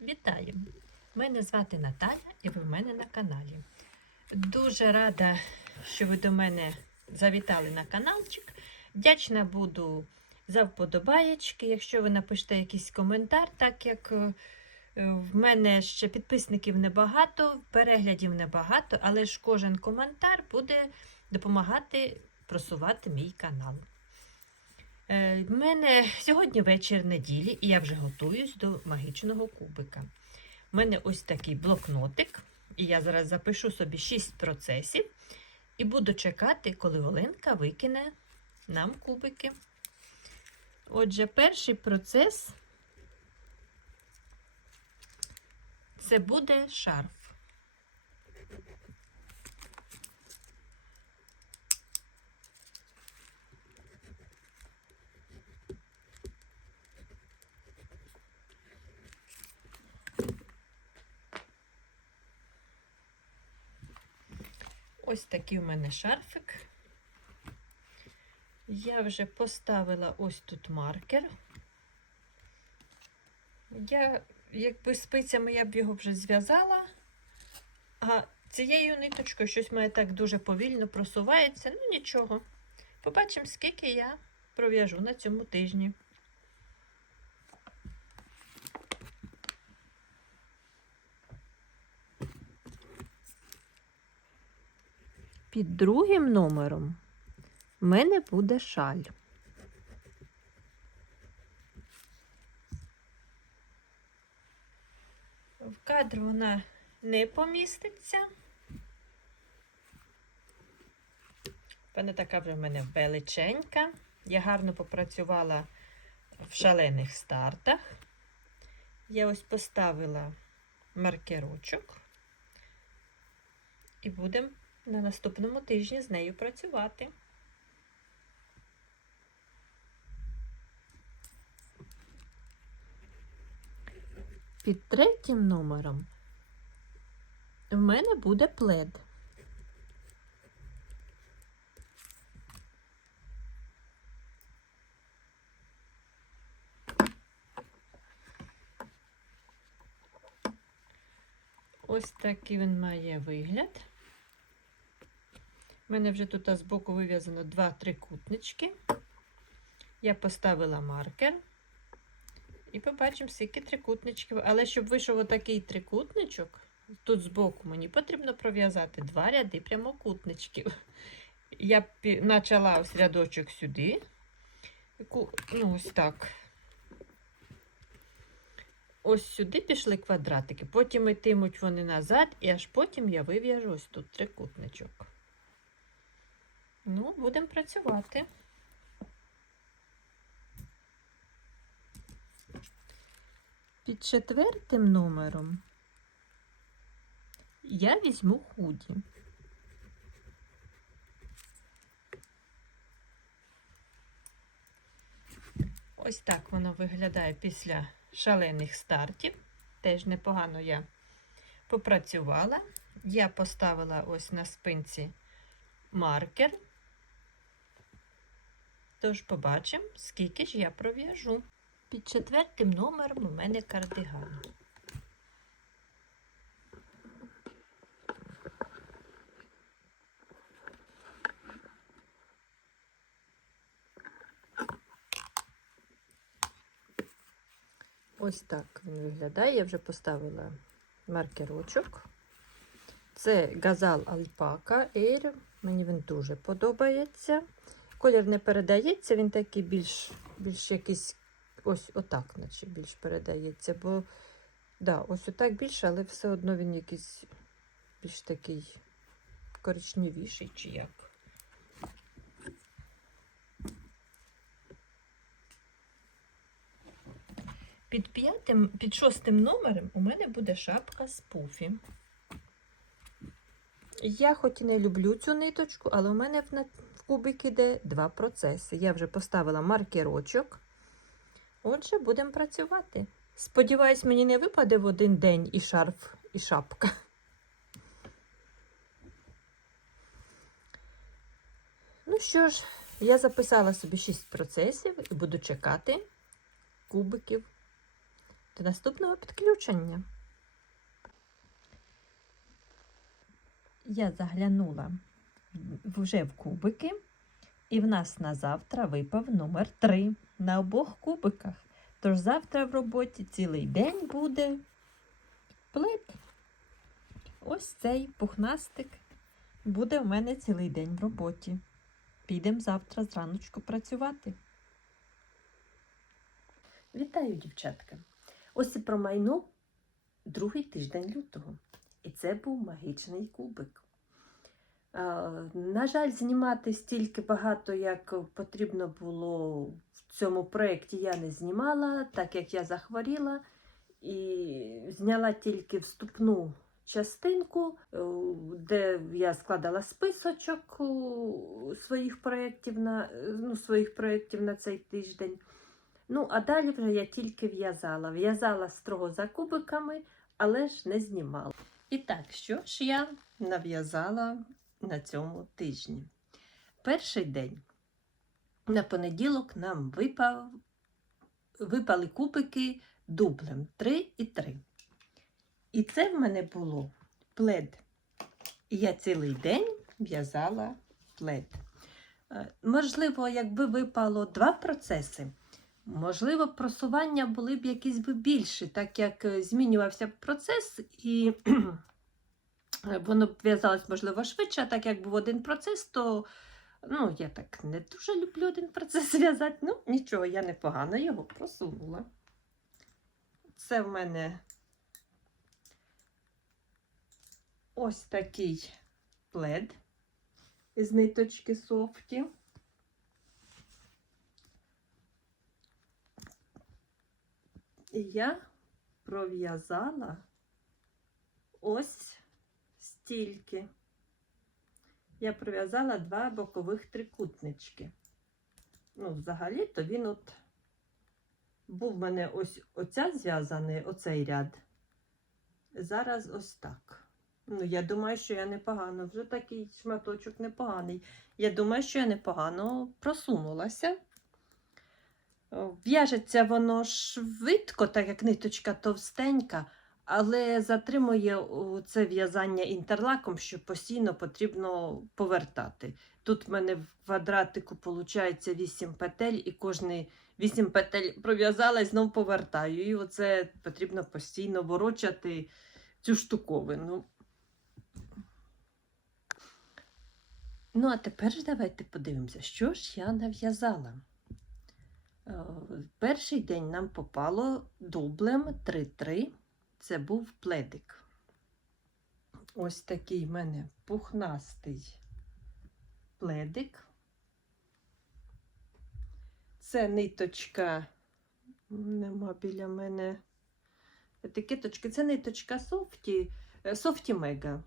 Вітаю! Мене звати Наталя і ви в мене на каналі. Дуже рада, що ви до мене завітали на каналчик. Вдячна буду за вподобаєчки. Якщо ви напишете якийсь коментар, так як е, в мене ще підписників небагато, переглядів небагато, але ж кожен коментар буде допомагати просувати мій канал. Е, В мене сьогодні вечір неділі, і я вже готуюсь до магічного кубика. У мене ось такий блокнотик, і я зараз запишу собі 6 процесів і буду чекати, коли Оленка викине нам кубики. Отже, перший процес це буде шарф. Ось такий у мене шарфик. Я вже поставила ось тут маркер. Я, якби спицями я б його вже зв'язала, а цією ниточкою щось має так дуже повільно просувається. Ну нічого. Побачимо, скільки я пров'яжу на цьому тижні. Під другим номером в мене буде шаль. В кадр вона не поміститься. Вона така вже в мене величенька. Я гарно попрацювала в шалених стартах. Я ось поставила маркерочок і будемо на наступному тижні з нею працювати. Під третім номером в мене буде плед. Ось такий він має вигляд. У мене вже тут з боку вив'язано два трикутнички. Я поставила маркер. І побачимо, скільки трикутничків. Але щоб вийшов отакий трикутничок, тут збоку мені потрібно пров'язати два ряди прямокутничків. Я почала ось рядочок сюди. Ну, ось так. Ось сюди пішли квадратики, потім йтимуть вони назад, і аж потім я вив'яжу ось тут трикутничок. Ну, будемо працювати. Під четвертим номером я візьму худі. Ось так воно виглядає після шалених стартів. Теж непогано я попрацювала. Я поставила ось на спинці маркер. Тож побачимо, скільки ж я пров'яжу. Під четвертим номером у мене кардиган. Ось так він виглядає. Я вже поставила маркерочок. Це газал Alpaca Air. Мені він дуже подобається. Колір не передається, він такий більш більш якийсь ось отак, наче більш передається. Бо, да, ось отак більше, але все одно він якийсь більш такий коричневіший чи як. Під п'ятим, під шостим номером у мене буде шапка з пуфі. Я хоч і не люблю цю ниточку, але у мене в, кубик іде два процеси. Я вже поставила маркерочок. Отже, будемо працювати. Сподіваюсь, мені не випаде в один день і шарф, і шапка. Ну що ж, я записала собі 6 процесів і буду чекати кубиків. до наступного підключення. Я заглянула вже в кубики, і в нас на завтра випав номер 3 на обох кубиках. Тож завтра в роботі цілий день буде плит. Ось цей пухнастик буде в мене цілий день в роботі. Підемо завтра зраночку працювати. Вітаю, дівчатка! Ось і промайнув другий тиждень лютого. І це був магічний кубик. А, на жаль, знімати стільки багато, як потрібно було в цьому проєкті, я не знімала, так як я захворіла, і зняла тільки вступну частинку, е, де я складала списочок е, своїх проєктів на, е, ну, своїх проєктів на цей тиждень. Ну, а далі вже я тільки в'язала. В'язала строго за кубиками, але ж не знімала. І так, що ж я нав'язала на цьому тижні? Перший день на понеділок нам випав, випали кубики дублем 3 і 3. І це в мене було плед. І я цілий день в'язала плед. Е, Можливо, якби випало два процеси, можливо, просування були б якісь більші, так як е, змінювався процес, і воно б в'язалось, можливо, швидше, а так як був один процес, то ну, я так не дуже люблю один процес в'язати. Ну, нічого, я непогано його просунула. Це в мене ось такий плед із ниточки софті. І я пров'язала ось стільки. Я пров'язала два бокових трикутнички. Ну, взагалі-то він от був в мене ось оця зв'язаний, оцей ряд. Зараз ось так. Ну, я думаю, що я непогано, вже такий шматочок непоганий. Я думаю, що я непогано просунулася. В'яжеться воно швидко, так як ниточка товстенька, але затримує це в'язання інтерлаком, що постійно потрібно повертати. Тут в мене в квадратику виходить 8 петель, і кожний 8 петель пров'язала і знову повертаю. І оце потрібно постійно ворочати цю штуковину. Ну, а тепер ж давайте подивимося, що ж я нав'язала. Е, Перший день нам попало дублем 3-3. Це був пледик. Ось такий в мене пухнастий пледик. Це ниточка, нема біля мене етикеточки. Це ниточка софті, софті мега.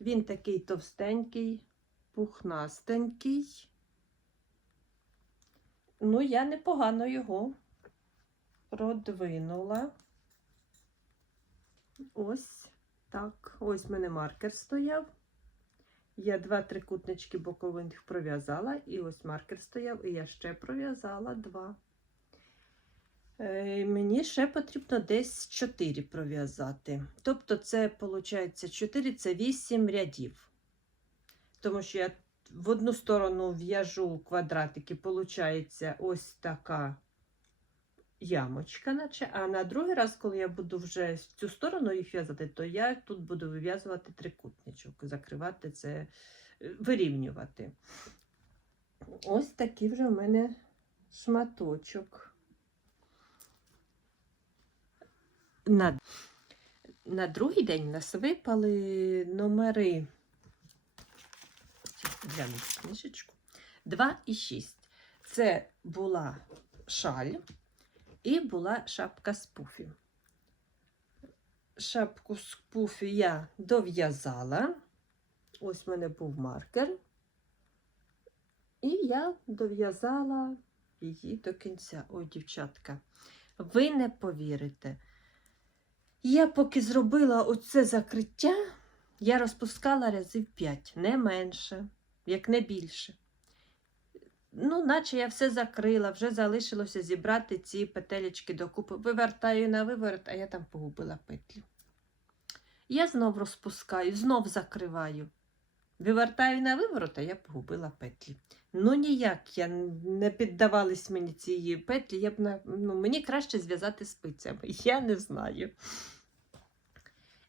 Він такий товстенький, пухнастенький. Ну, я непогано його продвинула. Ось так. Ось в мене маркер стояв. Я два трикутнички бокових пров'язала, і ось маркер стояв, і я ще пров'язала два. Е, Мені ще потрібно десь 4 пров'язати. Тобто, це, виходить, 4 це 8 рядів. Тому що я в одну сторону в'яжу квадратики, виходить ось така ямочка, наче, а на другий раз, коли я буду вже в цю сторону їх в'язати, то я тут буду вив'язувати трикутничок, закривати це, е, вирівнювати. Ось такий вже в мене шматочок. На, на другий день нас випали номери. Гляну книжечку. 2 і 6. Це була шаль і була шапка з пуфі. Шапку з пуфі я дов'язала. Ось в мене був маркер. І я дов'язала її до кінця. Ой, дівчатка, ви не повірите. Я поки зробила оце закриття, я розпускала разів 5, не менше, як не більше. Ну, наче я все закрила, вже залишилося зібрати ці петелечки докупи. Вивертаю на виворот, а я там погубила петлю. Я знов розпускаю, знов закриваю. Вивертаю на виворот, а я погубила петлі. Ну ніяк я не піддавались мені цієї петлі. Я б ну, мені краще зв'язати спицями. Я не знаю.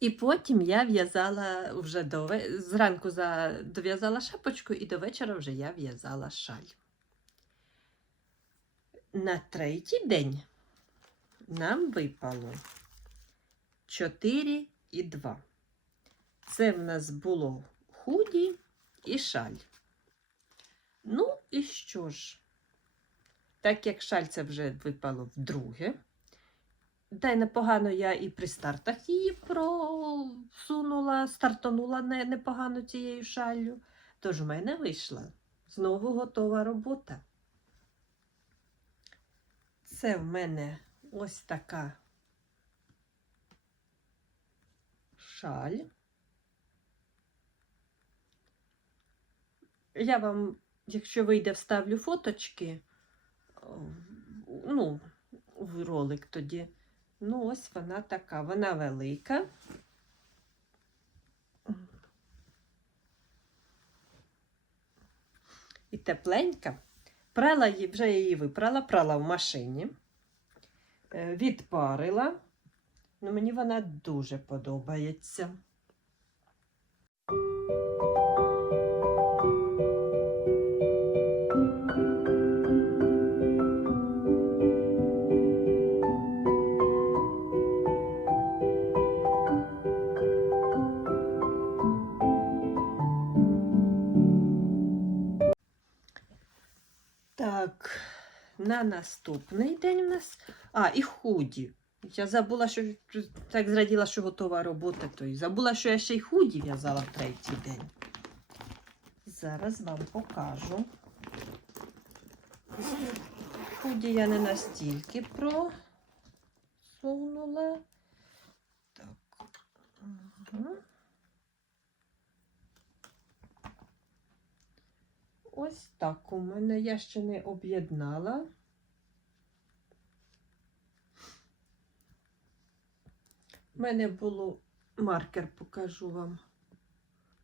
І потім я в'язала вже до зранку за... дов'язала шапочку, і до вечора вже я в'язала шаль. На третій день нам випало 4 і 2. Це в нас було худі і шаль. Ну, і що ж? Так як шаль це вже випало вдруге. Та й непогано я і при стартах її просунула, стартанула непогано цією шаллю. Тож в мене вийшла знову готова робота. Це в мене ось така шаль. Я вам, якщо вийде, вставлю фоточки, ну, в ролик тоді. Ну, ось вона така, вона велика. І тепленька. Прала її, вже її випрала, прала в машині, е, відпарила. Ну, мені вона дуже подобається. На наступний день у нас. А, і худі. Я забула, що так зраділа, що готова робота, то й забула, що я ще й худі в'язала в третій день. Зараз вам покажу. Худі я не настільки просунула. Так. Угу. Ось так у мене я ще не об'єднала. У мене було маркер, покажу вам.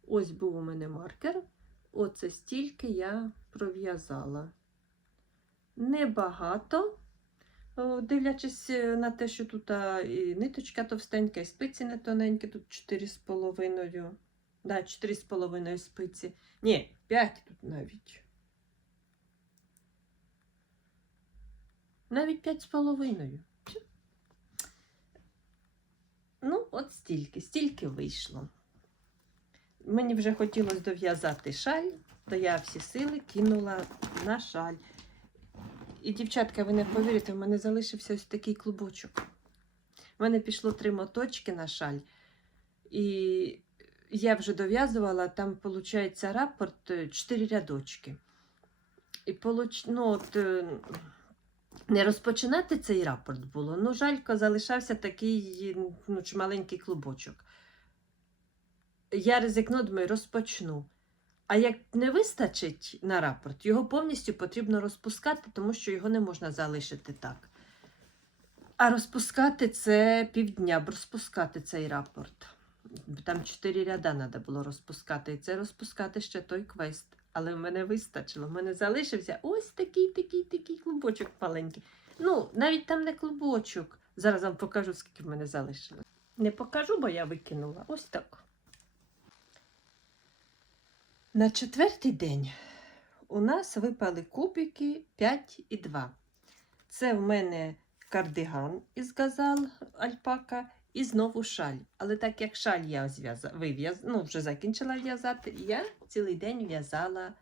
Ось був у мене маркер. Оце стільки я пров'язала. Небагато, дивлячись е, на те, що тут і ниточка товстенька, і спиці не тоненькі, тут 4,5. Да, 4,5 спиці. Ні, 5 тут навіть. Навіть 5,5. Ну, от стільки, стільки вийшло. Мені вже хотілося дов'язати шаль, то я всі сили кинула на шаль. І, дівчатка, ви не повірите, в мене залишився ось такий клубочок. У мене пішло три моточки на шаль. І я вже дов'язувала, там, виходить, рапорт 4 рядочки. І ну, от, е, не розпочинати цей рапорт було. Ну, жалько, залишався такий ну, чималенький клубочок. Я ризикну, думаю, розпочну. А як не вистачить на рапорт, його повністю потрібно розпускати, тому що його не можна залишити так. А розпускати це півдня, розпускати цей рапорт. Там чотири ряда треба було розпускати. І це розпускати ще той квест. Але в мене вистачило. В мене залишився ось такий такий такий клубочок маленький. Ну, навіть там не клубочок. Зараз вам покажу, скільки в мене залишилось. Не покажу, бо я викинула. Ось так. На четвертий день у нас випали кубики 5 і 2. Це в мене кардиган із газал альпака і знову шаль. Але так як шаль я вив'яз... ну, вже закінчила в'язати, я цілий день в'язала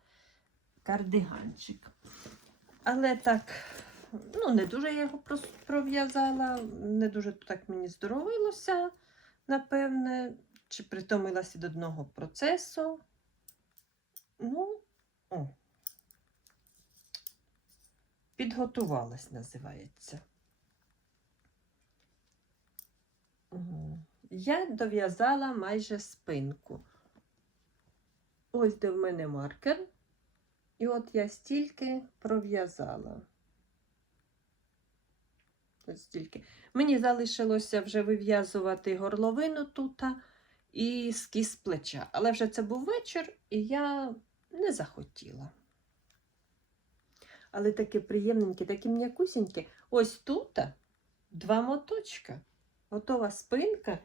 кардиганчик. Але так, ну, не дуже я його пров'язала, не дуже так мені здоровилося, напевне, чи притомилася від одного процесу. Ну, о. Підготувалась, називається. Я дов'язала майже спинку. Ось де в мене маркер. І от я стільки пров'язала. Ось стільки. Мені залишилося вже вив'язувати горловину тут і скіз плеча. Але вже це був вечір, і я не захотіла. Але таке приємненьке, таке м'якусіньке. Ось тут два моточка. Готова спинка.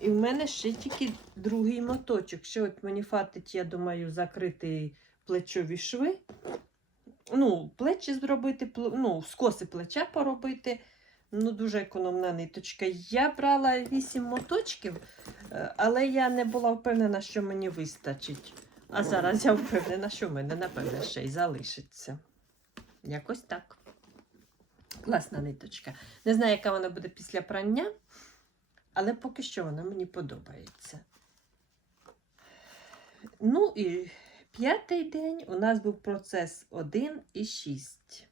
І в мене ще тільки другий моточок. Ще от мені фатить, я думаю, закрити плечові шви. Ну, плечі зробити, ну, скоси плеча поробити. Ну, дуже економна ниточка. Я брала 8 моточків, е, але я не була впевнена, що мені вистачить. А зараз я впевнена, що в мене, напевне, ще й залишиться. Якось так. Класна ниточка. Не знаю, яка вона буде після прання, але поки що вона мені подобається. Ну і п'ятий день у нас був процес 1 і 6.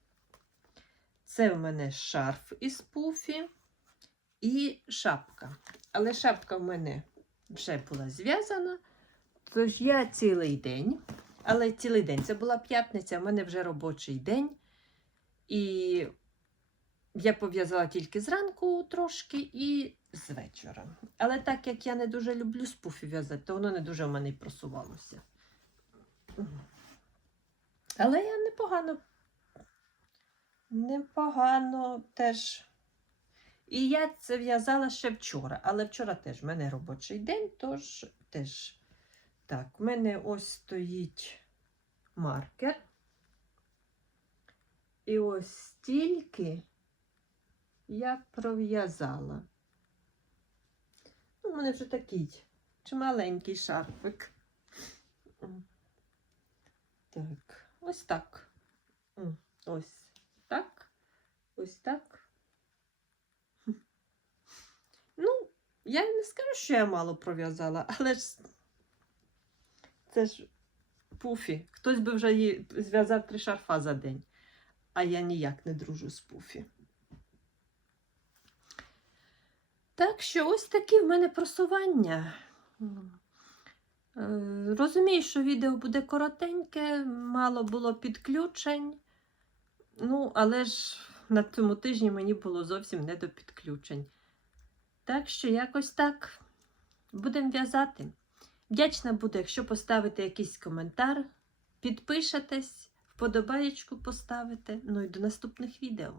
Це в мене шарф із пуфі і шапка. Але шапка в мене вже була зв'язана. Тож я цілий день, але цілий день це була п'ятниця, в мене вже робочий день. І я пов'язала тільки зранку трошки і з вечора. Але так як я не дуже люблю з пуфі в'язати, то воно не дуже в мене й просувалося. Але я непогано, непогано теж. І я це в'язала ще вчора, але вчора теж в мене робочий день, тож теж. Так, в мене ось стоїть маркер. І ось стільки я пров'язала. Ну, у мене вже такий чималенький шарфик. Так, ось так. Ось так. Ось так. Ну, я не скажу, що я мало пров'язала, але ж це ж пуфі. Хтось би вже зв'язав три шарфа за день, а я ніяк не дружу з пуфі. Так що ось такі в мене просування. Е, Розумію, що відео буде коротеньке, мало було підключень. Ну, але ж на цьому тижні мені було зовсім не до підключень. Так що якось так будемо в'язати. Вдячна буду, якщо поставите якийсь коментар, підпишетесь, вподобаєчку поставите. Ну і до наступних відео.